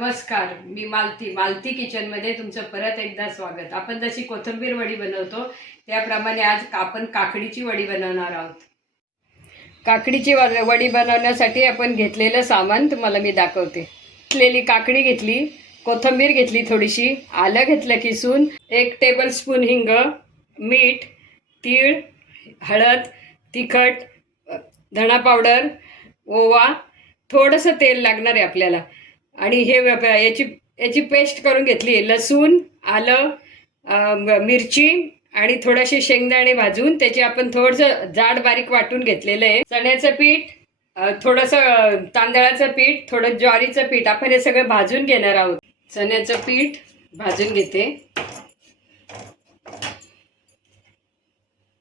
नमस्कार, मी मालती किचनमध्ये तुमचं परत एकदा स्वागत. आपण जशी कोथिंबीर वडी बनवतो त्याप्रमाणे आज आपण काकडीची वडी बनवणार आहोत. काकडीची वडी बनवण्यासाठी आपण घेतलेलं सामान तुम्हाला मी दाखवते. घेतलेली काकडी घेतली, कोथिंबीर घेतली, थोडीशी आलं घेतलं किसून, 1 टेबलस्पून हिंग, मीठ, तीळ, हळद, तिखट, धणा पावडर, ओवा, थोडंसं तेल लागणार आहे आपल्याला. आणि हे याची पेस्ट करून घेतली. लसूण, आलं, मिरची आणि थोडेसे शेंगदाणे भाजून त्याचे आपण थोडंसं जाड बारीक वाटून घेतलेलं आहे. चण्याचं पीठ, थोडंसं तांदळाचं पीठ, थोडं ज्वारीचं पीठ, आपण हे सगळं भाजून घेणार आहोत. चण्याचं पीठ भाजून घेते,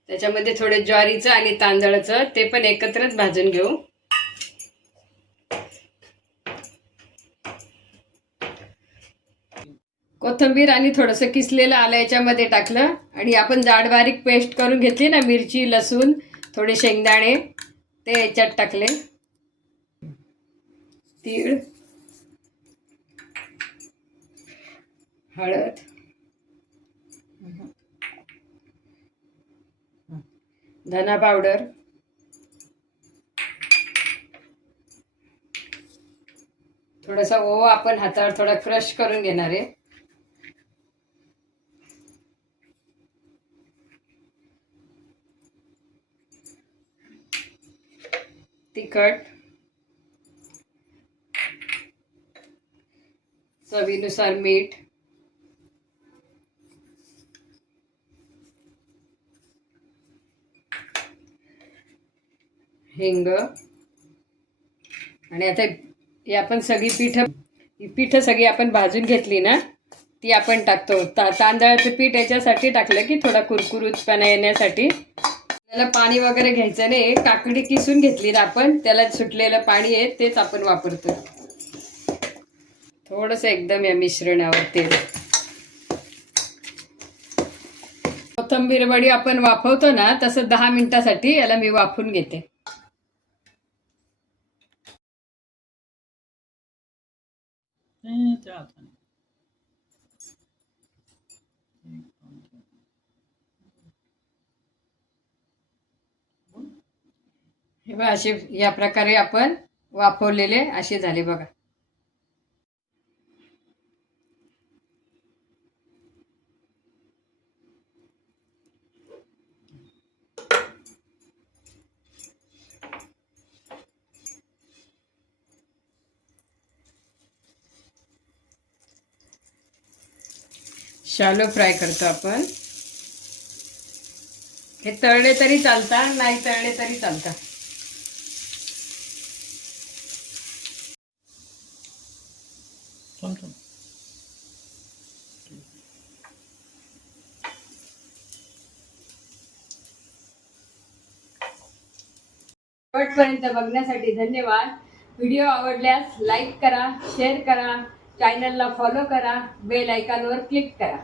त्याच्यामध्ये थोडं ज्वारीचं आणि तांदळाचं ते पण एकत्रच भाजून घेऊ. कोथिंबीर आणि थोडंसं किसलेलं आलं याच्यामध्ये टाकलं आणि आपण जाड बारीक पेस्ट करून घेतली ना, मिरची, लसूण, थोडे शेंगदाणे ते याच्यात टाकले. तीळ, हळद, धना पावडर, थोडासा ओवा आपण हातावर थोडा क्रश करून घेणार आहे. तिखट, चवीनुसार मीठ, हिंग. आणि आता ही आपण सगळी पीठ सगळी आपण भाजून घेतली ना, ती आपण टाकतो. तांदळाचं पीठ याच्यासाठी टाकलं की थोडा कुरकुरीतपणा येण्यासाठी. त्याला पाणी वगैरे घ्यायचं नाही. काकडी किसून घेतली ना आपण, त्याला सुटलेलं पाणी आहे तेच आपण वापरतो. थोडंसं एकदम या मिश्रणावर तेल. कोथिंबीर वडी आपण वाफवतो ना, तसं 10 मिनिटासाठी याला मी वाफवून घेते. हे बघा, असे या प्रकारे आपण वाफवलेले असे झाले बघा. शालो फ्राय करतो आपण. हे तळले तरी चालतात, नाही तळले तरी चालतात. शेवटपर्यंत बघण्यासाठी धन्यवाद. व्हिडिओ आवडल्यास लाईक करा, शेअर करा, चॅनलला फॉलो करा, बेल आयकॉनवर क्लिक करा.